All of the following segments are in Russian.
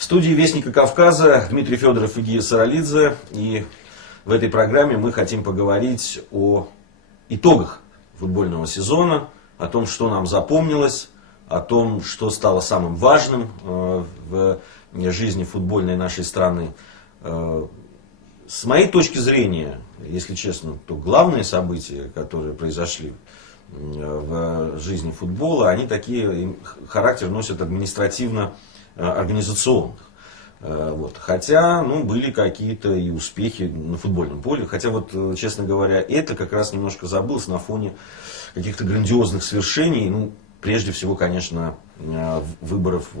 В студии Вестника Кавказа Дмитрий Федоров и Гия Саралидзе. И в этой программе мы хотим поговорить о итогах футбольного сезона, о том, что нам запомнилось, о том, что стало самым важным в жизни футбольной нашей страны. С моей точки зрения, если честно, то главные события, которые произошли в жизни футбола, они такие, характер носят административно-организационных. Вот. Хотя, были какие-то и успехи на футбольном поле. Хотя, честно говоря, это как раз немножко забылось на фоне каких-то грандиозных свершений. Прежде всего, конечно, выборов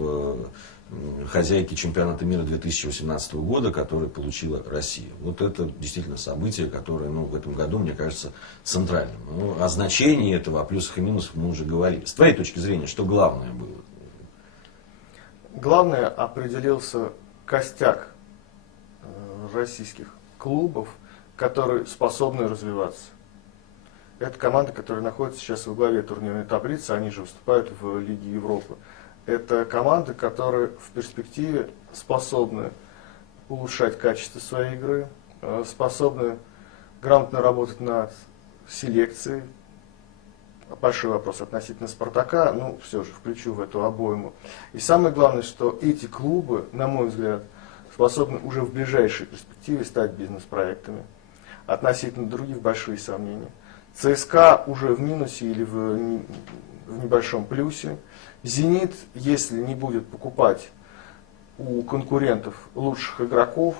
хозяйки чемпионата мира 2018 года, который получила Россия. Вот это действительно событие, которое в этом году, мне кажется, центральным. О значении этого, о плюсах и минусах мы уже говорили. С твоей точки зрения, что главное было? Главное, определился костяк российских клубов, которые способны развиваться. Это команды, которые находятся сейчас во главе турнирной таблицы, они же выступают в Лиге Европы. Это команды, которые в перспективе способны улучшать качество своей игры, способны грамотно работать над селекцией. Большой вопрос относительно «Спартака», все же включу в эту обойму. И самое главное, что эти клубы, на мой взгляд, способны уже в ближайшей перспективе стать бизнес-проектами. Относительно других большие сомнения. ЦСКА уже в минусе или в небольшом плюсе. «Зенит», если не будет покупать у конкурентов лучших игроков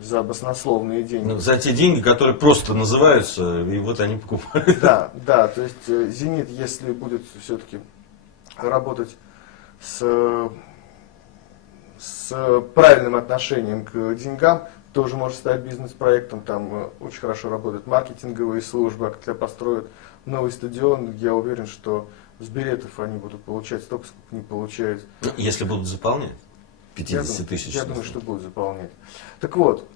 за баснословные деньги. За те деньги, которые просто называются, и вот они покупают. Да, то есть «Зенит», если будет все-таки работать с правильным отношением к деньгам, тоже может стать бизнес-проектом. Там очень хорошо работают маркетинговые службы, а когда построят новый стадион, я уверен, что с билетов они будут получать столько, сколько не получают. Если будут заполнять 50 тысяч. Я думаю, что будут заполнять. Так вот,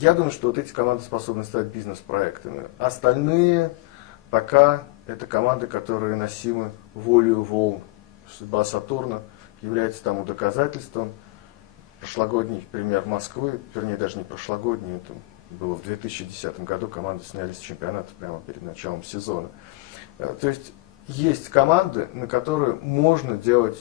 я думаю, что эти команды способны стать бизнес-проектами. Остальные пока это команды, которые носимы волею волн. Судьба Сатурна является тому доказательством. Прошлогодний пример Москвы, вернее даже не прошлогодний, это было в 2010 году, команды снялись с чемпионата прямо перед началом сезона. То есть команды, на которые можно делать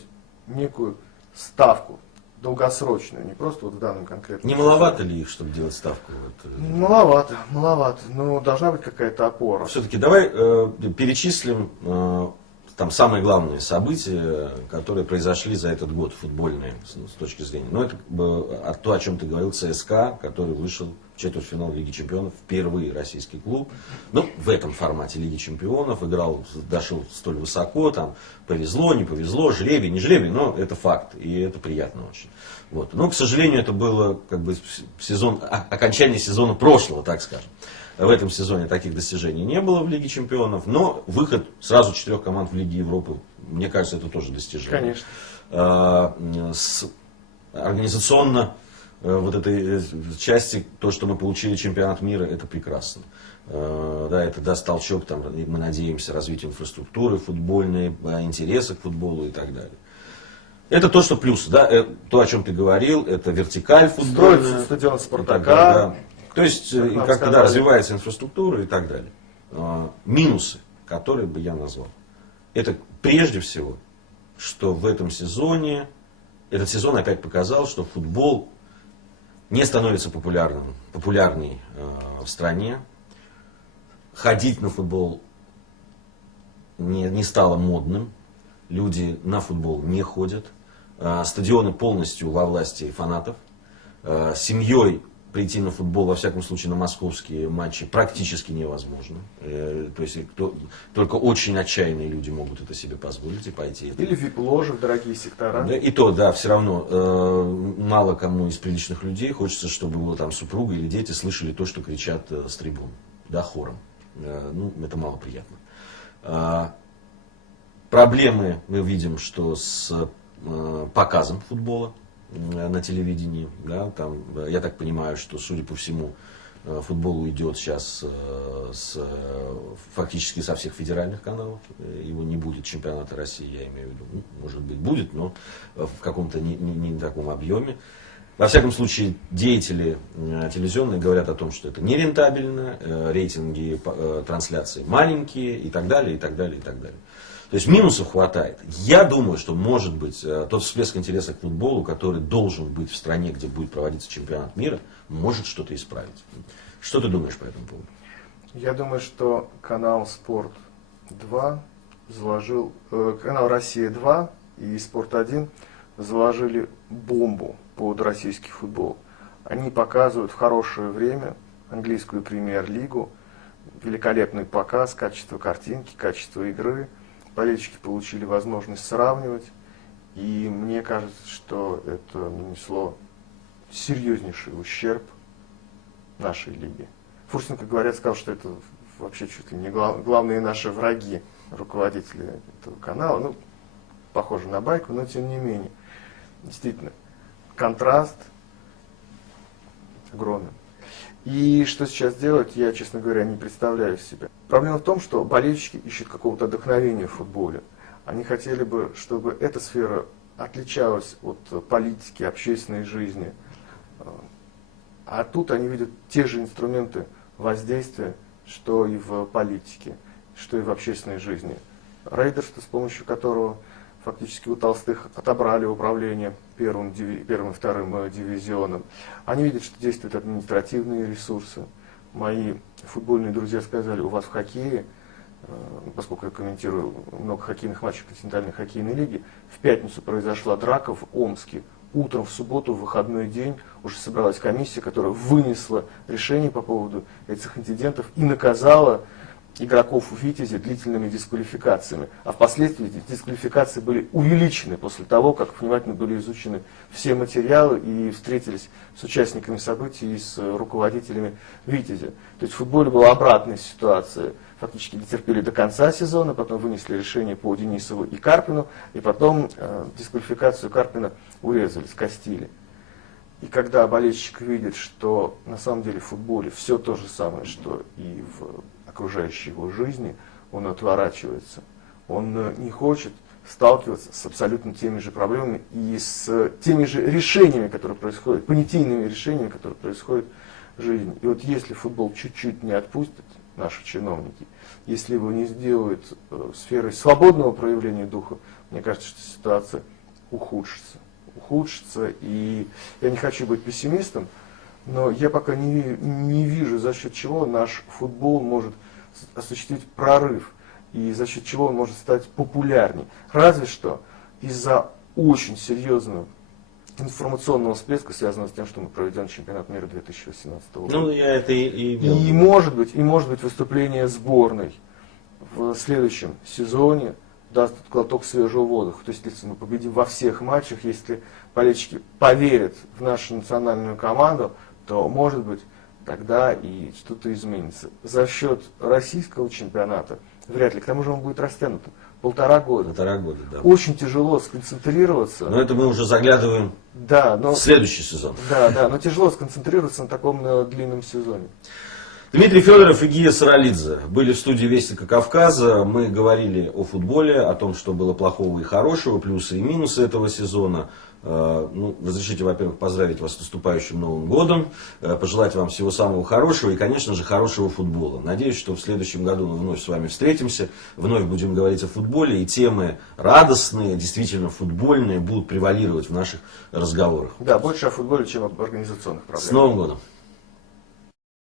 некую ставку долгосрочную, не просто в данном конкретном. Не маловато ли их, чтобы делать ставку? Маловато, но должна быть какая-то опора. Все-таки давай перечислим там самые главные события, которые произошли за этот год футбольные с точки зрения. Это то, о чем ты говорил, ЦСКА, который вышел в четвертьфинал Лиги Чемпионов, впервые российский клуб. В этом формате Лиги Чемпионов дошел столь высоко, там повезло, не повезло, жребий, не жребий, но это факт, и это приятно очень. Но, к сожалению, это было окончание сезона прошлого, так скажем. В этом сезоне таких достижений не было в Лиге Чемпионов, но выход сразу 4 команд в Лиге Европы, мне кажется, это тоже достижение. Конечно. Организационно этой части, то, что мы получили чемпионат мира, это прекрасно. Это даст толчок, мы надеемся, развитию инфраструктуры футбольной, интереса к футболу и так далее. Это то, что плюс, то, о чем ты говорил, это вертикаль футбольная. Строится стадион «Спартака». То есть, когда развивается инфраструктура и так далее. Минусы, которые бы я назвал, это прежде всего, что в этом сезоне, этот сезон опять показал, что футбол не становится популярней в стране. Ходить на футбол не стало модным. Люди на футбол не ходят. Стадионы полностью во власти фанатов. Семьей прийти на футбол, во всяком случае на московские матчи, практически невозможно. То есть только очень отчаянные люди могут это себе позволить и пойти. Или вип-ложи в дорогие сектора. И то, все равно мало кому из приличных людей хочется, чтобы его там супруга или дети слышали то, что кричат с трибун, хором. Это мало приятно. Проблемы мы видим, что с показом футбола на телевидении. Я так понимаю, что, судя по всему, Футбол уйдет сейчас фактически со всех федеральных каналов. Его не будет чемпионата России, я имею в виду. Ну, может быть, будет, но в каком-то не таком объеме. Во всяком случае, деятели телевизионные говорят о том, что это нерентабельно, рейтинги трансляций маленькие и так далее, и так далее, и так далее. То есть минусов хватает. Я думаю, что может быть тот всплеск интереса к футболу, который должен быть в стране, где будет проводиться чемпионат мира, может что-то исправить. Что ты думаешь по этому поводу? Я думаю, что канал Спорт 2 канал Россия 2 и Спорт 1 заложили бомбу под российский футбол. Они показывают в хорошее время английскую премьер-лигу, великолепный показ, качество картинки, качество игры. Болельщики получили возможность сравнивать, и мне кажется, что это нанесло серьезнейший ущерб нашей лиге. Фурсенко, говорят, сказал, что это вообще чуть ли не главные наши враги, руководители этого канала. Ну, похоже на байку, но тем не менее. Действительно, контраст огромный. И что сейчас делать, я, честно говоря, не представляю себе. Проблема в том, что болельщики ищут какого-то вдохновения в футболе. Они хотели бы, чтобы эта сфера отличалась от политики, общественной жизни. А тут они видят те же инструменты воздействия, что и в политике, что и в общественной жизни. Рейдерство, с помощью которого фактически у Толстых отобрали управление первым и вторым дивизионом. Они видят, что действуют административные ресурсы. Мои футбольные друзья сказали, у вас в хоккее, поскольку я комментирую много хоккейных матчей континентальной хоккейной лиги, в пятницу произошла драка в Омске. Утром в субботу, в выходной день, уже собралась комиссия, которая вынесла решение по поводу этих инцидентов и наказала игроков «Витязя» длительными дисквалификациями. А впоследствии дисквалификации были увеличены после того, как внимательно были изучены все материалы и встретились с участниками событий и с руководителями «Витязя». То есть в футболе была обратная ситуация. Фактически дотерпели до конца сезона, потом вынесли решение по Денисову и Карпину, и потом дисквалификацию Карпина урезали, скостили. И когда болельщик видит, что на самом деле в футболе все то же самое, что и в окружающей его жизни, он отворачивается. Он не хочет сталкиваться с абсолютно теми же проблемами и с теми же решениями, которые происходят, понятийными решениями, которые происходят в жизни. И вот если футбол чуть-чуть не отпустит наши чиновники, если его не сделают сферой свободного проявления духа, мне кажется, что ситуация ухудшится. И я не хочу быть пессимистом, но я пока не вижу, за счет чего наш футбол может осуществить прорыв и за счет чего он может стать популярней. Разве что из-за очень серьезного информационного всплеска, связанного с тем, что мы проведем чемпионат мира 2018 года. Ну, я это и имел. И может быть выступление сборной в следующем сезоне даст глоток свежего воздуха. То есть, если мы победим во всех матчах, если болельщики поверят в нашу национальную команду, то, может быть, тогда и что-то изменится. За счет российского чемпионата вряд ли. К тому же он будет растянутым. 1,5 года. 1,5 года, да. Очень тяжело сконцентрироваться. Но это мы уже заглядываем в следующий сезон. Да, но тяжело сконцентрироваться на таком длинном сезоне. Дмитрий Федоров и Гия Саралидзе были в студии Вестника Кавказа. Мы говорили о футболе, о том, что было плохого и хорошего, плюсы и минусы этого сезона. Разрешите, во-первых, поздравить вас с наступающим Новым годом, пожелать вам всего самого хорошего и, конечно же, хорошего футбола. Надеюсь, что в следующем году мы вновь с вами встретимся, вновь будем говорить о футболе, и темы радостные, действительно футбольные, будут превалировать в наших разговорах. Да, больше о футболе, чем об организационных проблемах. С Новым годом!